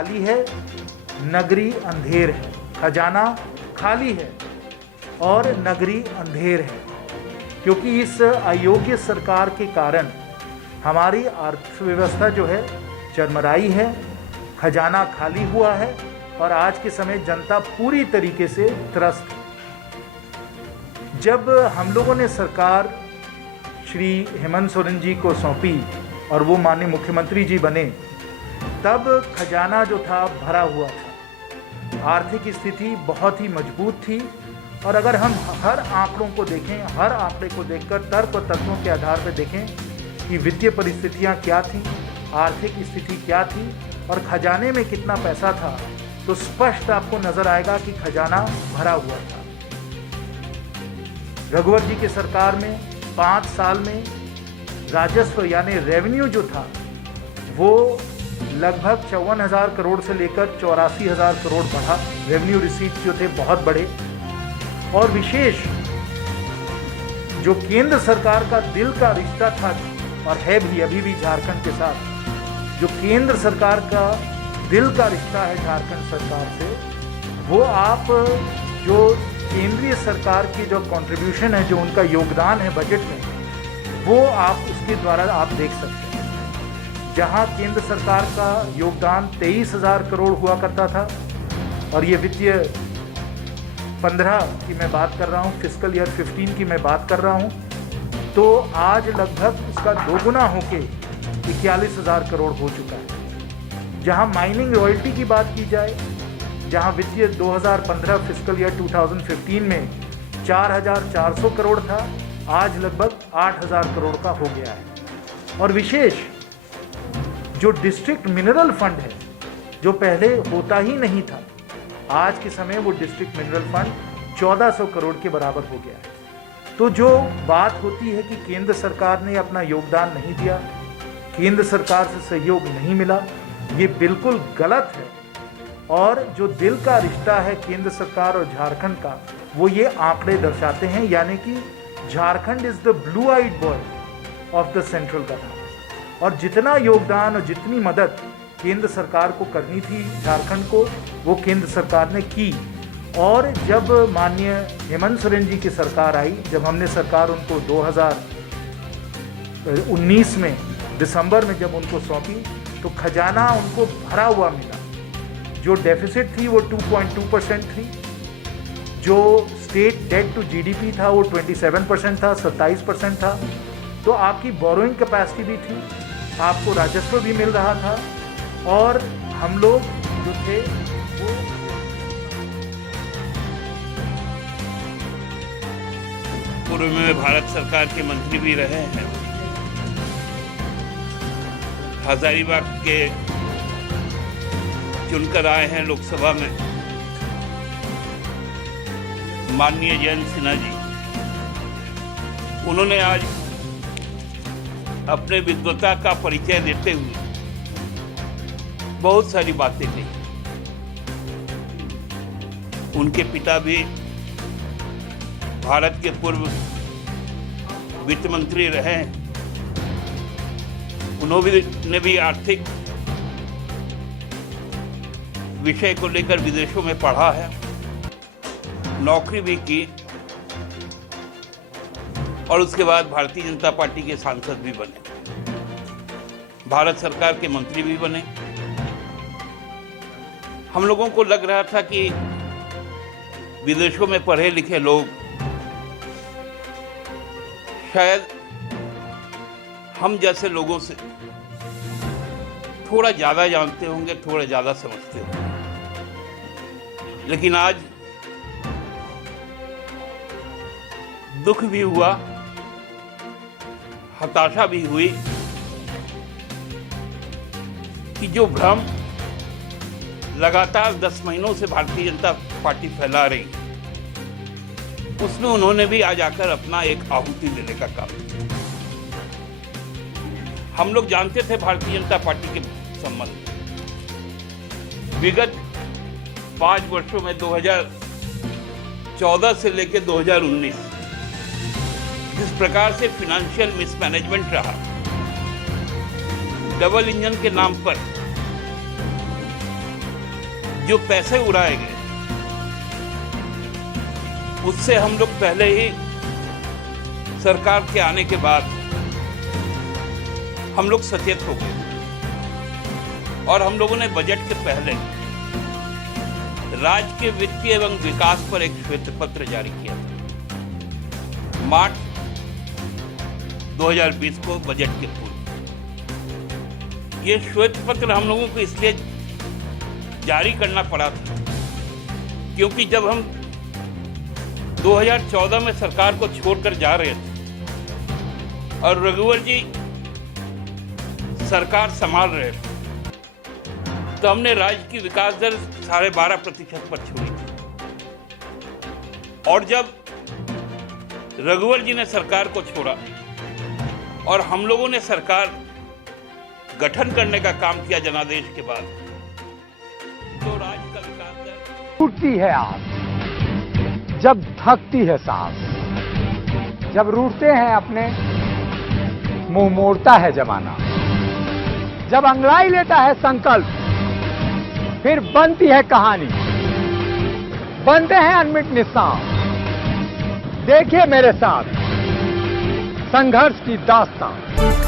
खाली है, नगरी अंधेर है। खजाना खाली है और नगरी अंधेर है, क्योंकि इस अयोग्य सरकार के कारण हमारी अर्थव्यवस्था जो है चरमराई है, खजाना खाली हुआ है और आज के समय जनता पूरी तरीके से त्रस्त है। जब हम लोगों ने सरकार श्री हेमंत सोरेन जी को सौंपी और वो माननीय मुख्यमंत्री जी बने, तब खजाना जो था भरा हुआ था, आर्थिक स्थिति बहुत ही मजबूत थी। और अगर हम हर आंकड़ों को देखें, हर आंकड़े को देखकर तर्क और तत्वों के आधार पर देखें कि वित्तीय परिस्थितियां क्या थीं, आर्थिक स्थिति क्या थी और खजाने में कितना पैसा था, तो स्पष्ट आपको नजर आएगा कि खजाना भरा हुआ था। रघुवर जी की सरकार में 5 साल में राजस्व यानी रेवेन्यू जो था वो लगभग 54,000 करोड़ से लेकर 84,000 करोड़ बढ़ा। रेवेन्यू रिसीट जो थे बहुत बड़े। और विशेष जो केंद्र सरकार का दिल का रिश्ता था और है भी अभी भी झारखंड के साथ, जो केंद्र सरकार का दिल का रिश्ता है झारखंड सरकार से, वो आप जो केंद्रीय सरकार की जो कंट्रीब्यूशन है, जो उनका योगदान है बजट में, वो आप उसके द्वारा आप देख सकते हैं। जहां केंद्र सरकार का योगदान 23,000 करोड़ हुआ करता था और ये वित्तीय 15 की मैं बात कर रहा हूँ, फिस्कल ईयर 15 की मैं बात कर रहा हूँ, तो आज लगभग उसका दोगुना होके 41,000 करोड़ हो चुका है। जहां माइनिंग रॉयल्टी की बात की जाए, जहां वित्तीय 2015 फिस्कल ईयर 2015 में 4,400 करोड़ था, आज लगभग 8,000 करोड़ का हो गया है। और विशेष जो डिस्ट्रिक्ट मिनरल फंड है, जो पहले होता ही नहीं था, आज के समय वो डिस्ट्रिक्ट मिनरल फंड 1,400 करोड़ के बराबर हो गया है। तो जो बात होती है कि केंद्र सरकार ने अपना योगदान नहीं दिया, केंद्र सरकार से सहयोग नहीं मिला, ये बिल्कुल गलत है। और जो दिल का रिश्ता है केंद्र सरकार और झारखंड का, वो ये आंकड़े दर्शाते हैं, यानी कि Jharkhand is the blue eyed boy of the central government. और जितना योगदान और जितनी मदद केंद्र सरकार को करनी थी झारखंड को, वो केंद्र सरकार ने की। और जब माननीय हेमंत सोरेन जी की सरकार आई, जब हमने सरकार उनको 2019 में दिसंबर में जब उनको सौंपी, तो खजाना उनको भरा हुआ मिला। जो डेफिसिट थी वो 2.2% थी, जो स्टेट डेट टू जीडीपी था वो 27% था, 27% था। तो आपकी बोरोइंग कैपेसिटी भी थी, आपको राजस्व भी मिल रहा था और हम लोग जो थे वो पूर्व में भारत सरकार के मंत्री भी रहे हैं। हजारीबाग के चुनकर आए हैं लोकसभा में माननीय जयंत सिन्हा जी। उन्होंने आज अपने विद्वता का परिचय देते हुए बहुत सारी बातें कही। उनके पिता भी भारत के पूर्व वित्त मंत्री रहे हैं। उन्होंने भी आर्थिक विषय को लेकर विदेशों में पढ़ा है, नौकरी भी की और उसके बाद भारतीय जनता पार्टी के सांसद भी बने, भारत सरकार के मंत्री भी बने। हम लोगों को लग रहा था कि विदेशों में पढ़े लिखे लोग शायद हम जैसे लोगों से थोड़ा ज़्यादा जानते होंगे, थोड़ा ज़्यादा समझते होंगे। लेकिन आज दुख भी हुआ, हताशा भी हुई कि जो भ्रम लगातार 10 महीनों से भारतीय जनता पार्टी फैला रही, उसमें उन्होंने भी आज आकर अपना एक आहुति देने का काम किया। हम लोग जानते थे भारतीय जनता पार्टी के संबंध विगत 5 वर्षों में 2014 से लेकर 2019 जिस प्रकार से फिनेंशियल मिसमैनेजमेंट रहा, डबल इंजन के नाम पर जो पैसे उड़ाए गए उससे हम लोग पहले ही सरकार के आने के बाद हम लोग सचेत हो गए और हम लोगों ने बजट के पहले राज्य के वित्तीय एवं विकास पर एक श्वेत पत्र जारी किया था। मार्च 2020 को बजट के पूर्व ये श्वेत पत्र हम लोगों को इसलिए जारी करना पड़ा था क्योंकि जब हम 2014 में सरकार को छोड़कर जा रहे थे और रघुवर जी सरकार संभाल रहे थे तो हमने राज्य की विकास दर 12.5% पर छोड़ी थी और जब रघुवर जी ने सरकार को छोड़ा और हम लोगों ने सरकार गठन करने का काम किया जनादेश के बाद तो राज्य का विकास दर टूटती है आस, जब थकती है सांस, जब रूठते हैं अपने मुंह मोड़ता है जमाना, जब अंगड़ाई लेता है संकल्प फिर बनती है कहानी, बनते हैं अनमिट निशान। देखिए मेरे साथ संघर्ष की दास्तान।